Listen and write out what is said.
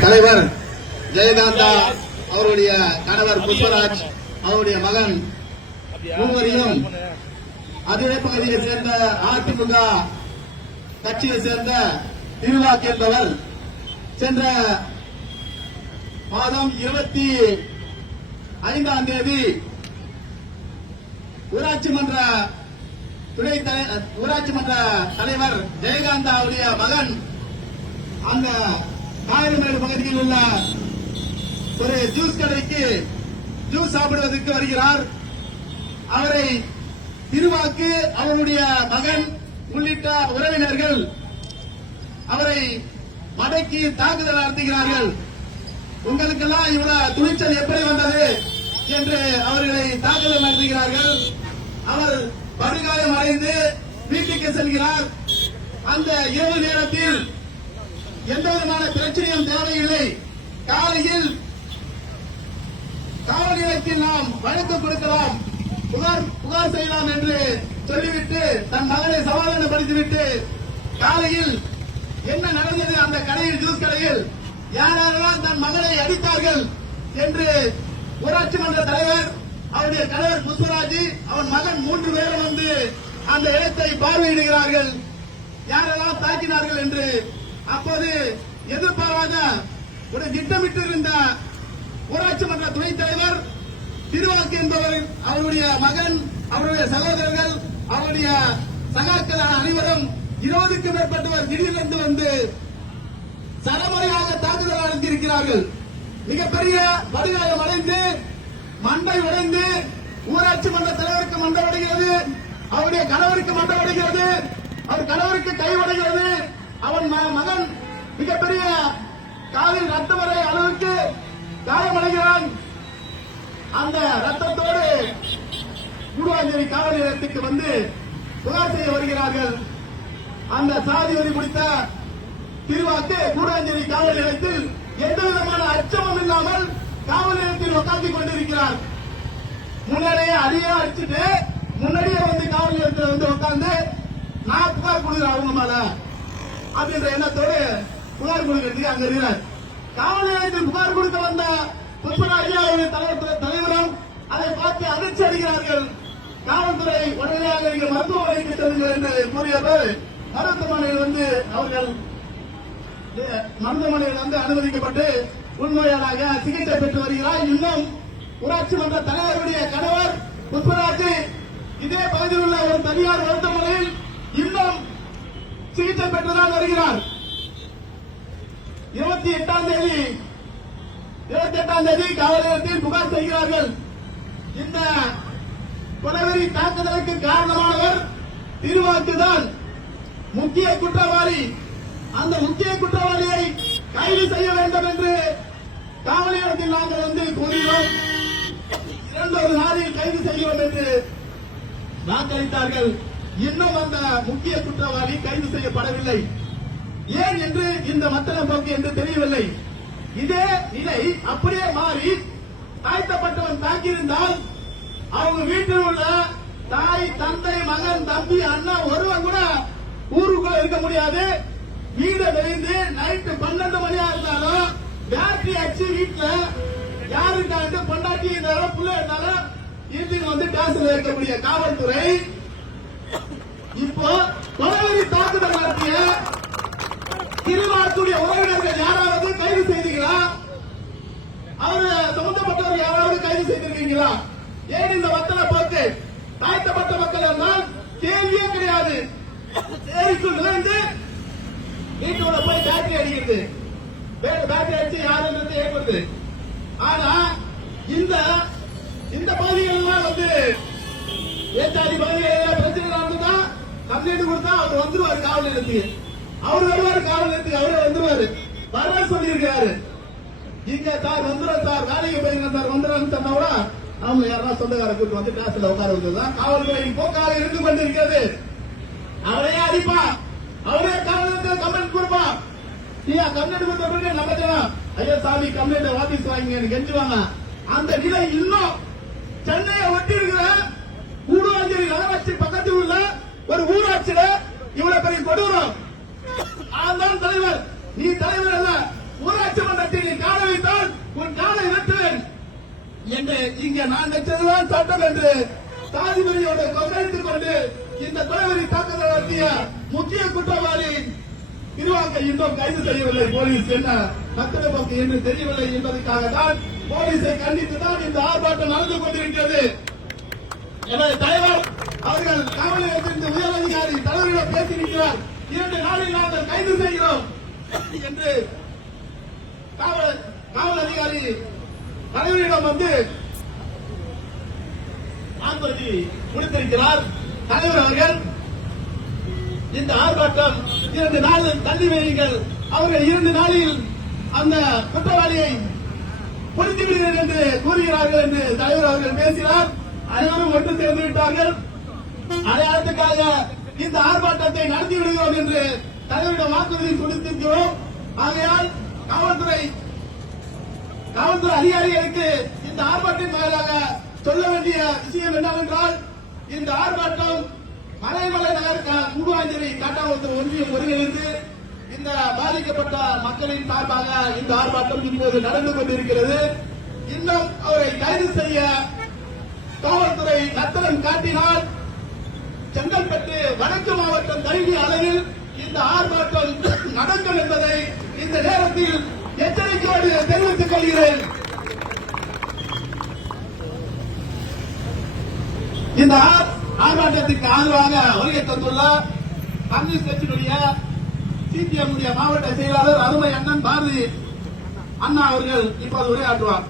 தலைவர் ஜெயகாந்தா அவருடைய கணவர் புஷ்பராஜ் அவருடைய மகன் மூவரையும் அதே பகுதியை சேர்ந்த அதிமுக கட்சியை சேர்ந்த திருவாக்கு என்பவர் சென்ற மாதம் இருபத்தி ஐந்தாம் தேதி ஊராட்சி மன்ற துணை தலை- ஊராட்சி மன்ற தலைவர் ஜெயகாந்தாவுடைய மகன் அந்த காயல்மேடு பகுதியில் உள்ள ஒரு ஜூஸ் கடைக்கு ஜூஸ் சாப்பிடுவதற்கு வருகிறார். அவரை திருவாக்கு அவருடைய மகன் உள்ளிட்ட உறவினர்கள் அவரை மடக்கி தாக்குதல் நடத்துகிறார்கள். உங்களுக்கெல்லாம் இவ்வளவு துணிச்சல் எப்படி வந்தது என்று அவர்களை தாக்குதல் நடத்துகிறார்கள். அவர் படுகாயம் அடைந்து வீட்டுக்கு செல்கிறார். அந்த இரவு நேரத்தில் எந்த விதமான பிரச்சனையும் தேவையில்லை. காலையில் காவல் நிலையத்தில் நாம் வழக்கு கொடுக்கலாம். புகார் புகார் செய்யலாம் என்று சொல்லிவிட்டு தன் மகனை சமாதானப்படுத்திவிட்டு காலையில் என்ன நடந்தது அந்த கடையில் ஜூஸ் கடையில்? யாரெல்லாம் தன் மகனை அடித்தார்கள் என்று ஊராட்சி மன்ற தலைவர் அவருடைய கணவர் புஷ்பராஜ் அவன் மகன் மூன்று பேரும் வந்து அந்த இடத்தை பார்வையிடுகிறார்கள். யாரெல்லாம் தாக்கினார்கள் என்று அப்போது எதிர்பாராத ஒரு திட்டமிட்டிருந்த ஊராட்சி மன்ற துணைத் தலைவர் திருவாக்கு என்பவர் அவருடைய மகன் அவருடைய சகோதரர்கள் அவருடைய சகாக்கள் அனைவரும் இருபதுக்கும் மேற்பட்டவர் திடீரென்று வந்து சரமுறையாக தாக்குதல் நடத்தியிருக்கிறார்கள். மிகப்பெரிய படுகாயம் அடைந்து மண்டை உடைந்து ஊராட்சி மன்ற தலைவருக்கு மண்டை உடைகிறது அவருடைய கணவருக்கு மண்டை உடைகிறது அவர் கணவருக்கு கை உடைகிறது. அவன் ம- மகன் மிகப்பெரிய காலில் ரத்தம் வரை அளவுக்கு காயமடைகிறான். அந்த ரத்தத்தோடு கூடுவாஞ்சேரி காவல் நிலையத்துக்கு வந்து புகார் செய்ய வருகிறார்கள். அந்த சாதி வரி முடித்த திருவாக்கு கூடாஞ்சேரி காவல் நிலையத்தில் எந்த விதமான அச்சமும் இல்லாமல் காவல் நிலையத்தில் உட்கார்ந்து கொண்டிருக்கிறார். முன்னாடியே அடியே அடிச்சுட்டு முன்னாடியே வந்து காவல் நிலையத்தில் வந்து உட்கார்ந்து நான் புகார் கொடுக்குறேன் அவங்க மேல. அப்படின்ற எண்ணத்தோடு புகார் கொடுக்கிறதுக்கு அங்க இருக்கிறார். காவல் நிலையத்தில் புகார் கொடுக்க வந்த புஷ்பராஜ் அவருடைய தலைவர் தலைவரும் அதை பார்த்து அதிர்ச்சி அடைகிறார்கள். காவல்துறை உடனடியாக இங்கு மருத்துவமனைக்கு செல்லுங்கள் என்று கூறியவர் மருத்துவமனையில் வந்து அவர்கள் மருத்துவமனையில் வந்து அனுமதிக்கப்பட்டு உண்மையாளாக சிகிச்சை பெற்று வருகிறார். இன்னும் ஊராட்சி மன்ற தலைவருடைய கணவர் புஷ்பராஜ் இதே பகுதியில் உள்ள ஒரு தனியார் மருத்துவமனையில் சிகிச்சை பெற்றுதான் வருகிறார். இருபத்தி எட்டாம் தேதி இருபத்தி எட்டாம் தேதி காவல் நிலையத்தில் புகார் செய்கிறார்கள். இந்த கொலவெறி தாக்குதலுக்கு காரணமானவர் திருவாக்குதான் முக்கிய குற்றவாளி அந்த முக்கிய குற்றவாளியை கைது செய்ய வேண்டும் என்று காவல் நிலையத்தில் நாங்கள் வந்து கூறினோம் இரண்டொரு நாளில் கைது செய்கிறோம் என்று வாக்களித்தார்கள். இன்னும் அந்த முக்கிய குற்றவாளி கைது செய்யப்படவில்லை. ஏன் என்று இந்த மத்தள போக்கு என்று தெரியவில்லை. இதே நிலை அப்படியே மாறி தாழ்த்தப்பட்டவன் தாக்கியிருந்தால் அவங்க வீட்டில் உள்ள தாய் தந்தை மகன் தம்பி அண்ணா ஒருவன் கூட ஊருக்குள்ள இருக்க முடியாது. வீடு வெளிந்து நைட்டு பன்னெண்டு மணியா இருந்தாலும் பேட்டரி அடிச்சு வீட்டுல யாருக்காண்டு பொண்டாட்டி இருந்தாலும் புள்ள இருந்தாலும் வீட்டுக்கு வந்து டேஷன்ல இருக்கக்கூடிய காவல்துறை இப்போ கொலவெறி தாக்குதல் நடத்திய திருவாரத்துடைய உறவினர்கள் யாராவது கைது செய்தீங்களா? அவர் சம்பந்தப்பட்டவர் யாராவது கைது செய்திருக்கீங்களா? ஏன் இந்த மக்களை பார்த்து தாழ்த்தப்பட்ட மக்கள் என்றால் கேள்வியே கிடையாது. சேரிக்குள் நுழைந்து வீட்டுக்குள்ள போய் பேட்டரி அடிக்கிறது. பேட்டரி அடிச்சு யாருன்றது ஏற்படுது ஆனா இந்த இந்த பகுதிகளெல்லாம் வந்து ஏச்சாடி பகுதிகள் கம்ப்ளைண்ட் கொடுத்தா அவர் வந்துருவாரு காவல் நிலையத்துக்கு அவர் வருவாரு காவல் நிலையத்துக்கு அவரே வந்துருவாரு. வர சொல்லியிருக்காரு இங்க சார் வந்துடும் சார் வேலைக்கு போயிருங்க சார் வந்துடுறான்னு சொன்னா கூட அவங்க யாராவது சொந்தக்கார கூட்டு வந்து கிளாஸ்ல உட்கார வச்சதுதான் காவல்துறை போக்காக இருந்து கொண்டிருக்கிறது. அவரே அடிப்பா. அவரே காவல் நிலையத்தில் கம்ப்ளைண்ட் கொடுப்பான் ஐயா கம்ப்ளைண்ட் கொடுத்த பிறகு நம்ம ஐயா சாமி கம்ப்ளைண்ட் வாபீஸ் வாங்கிங்க கெஞ்சுவாங்க அந்த நிலை இன்னும் சென்னையை ஒட்டி இருக்கிற கூடுவாஞ்சேரி நகராட்சி ஒரு ஊராட்சியில இவ்வளவு பெரிய கொடூரம். நான் தலைவர். நீ தலைவர் அல்ல. ஊராட்சி மன்றத்தில் நீ காண வைத்தால் உன் காலை இறக்குவேன் என்று இங்க நான் வச்சதுதான் சட்டம் என்று தாதிபதியோட கொந்தளித்துக் கொண்டு இந்த கொலைவெறி தாக்குதல் நடத்திய முக்கிய குற்றவாளி திருவாக்க இன்னும் கைது செய்யவில்லை. போலீஸ் என்ன மக்கள் பக்கம் என்று தெரியவில்லை என்பதற்காக தான் போலீஸை கண்டித்து தான் இந்த ஆர்ப்பாட்டம் நடந்து கொண்டிருக்கிறது. எனது தலைவர் அவர்கள் காவல் நிலையத்தின் உயர் அதிகாரி தலைவரிடம் பேசியிருக்கிறார் இரண்டு நாளில் நாங்கள் கைது செய்கிறோம் என்று காவல் காவல் அதிகாரி தலைவரிடம் வந்து வாக்குறுதி கொடுத்திருக்கிறார். தலைவர் அவர்கள் இந்த ஆர்ப்பாட்டம் இரண்டு நாளில் தள்ளி வையுங்கள். அவர்கள் இரண்டு நாளில் அந்த குற்றவாளியை பொருத்திவிடுகிறேன் என்று கூறுகிறார்கள் என்று தலைவர் அவர்கள் பேசினார். அனைவரும் ஒன்று சேர்ந்து விட்டார்கள். அடையாளத்துக்காக இந்த ஆர்ப்பாட்டத்தை நடத்தி விடுகிறோம் என்று தலைவரிடம் வாக்குறுதி கொடுத்திருக்கிறோம். ஆகையால் காவல்துறை காவல்துறை அதிகாரிகளுக்கு இந்த ஆர்ப்பாட்டத்தின் மேலாக சொல்ல வேண்டிய விஷயம் என்னவென்றால் இந்த ஆர்ப்பாட்டம் மலைமலை நகர் முடுவாஞ்சேரி காட்டாமத்து ஒன்றியம் ஒருங்கிணைந்து இந்த பாதிக்கப்பட்ட மக்களின் சார்பாக இந்த ஆர்ப்பாட்டம் இப்போது நடந்து கொண்டிருக்கிறது. இன்னும் அவரை கைது செய்ய காவல்துறை நத்தனம் காட்டினால் செங்கல்பட்டு வடக்கு மாவட்டம் கல்வி அளவில் இந்த ஆர்ப்பாட்டம் நடக்கும் என்பதை இந்த நேரத்தில் எச்சரிக்கையோடு தெரிவித்துக் கொள்கிறேன். இந்த ஆர்- ஆர்ப்பாட்டத்திற்கு ஆதரவாக வருகை தந்துள்ள கம்யூனிஸ்ட் கட்சியினுடைய சிபிஎம் மாவட்ட செயலாளர் அருமை அண்ணன் பாரதி அண்ணா அவர்கள் இப்போது உரையாற்றுவார்.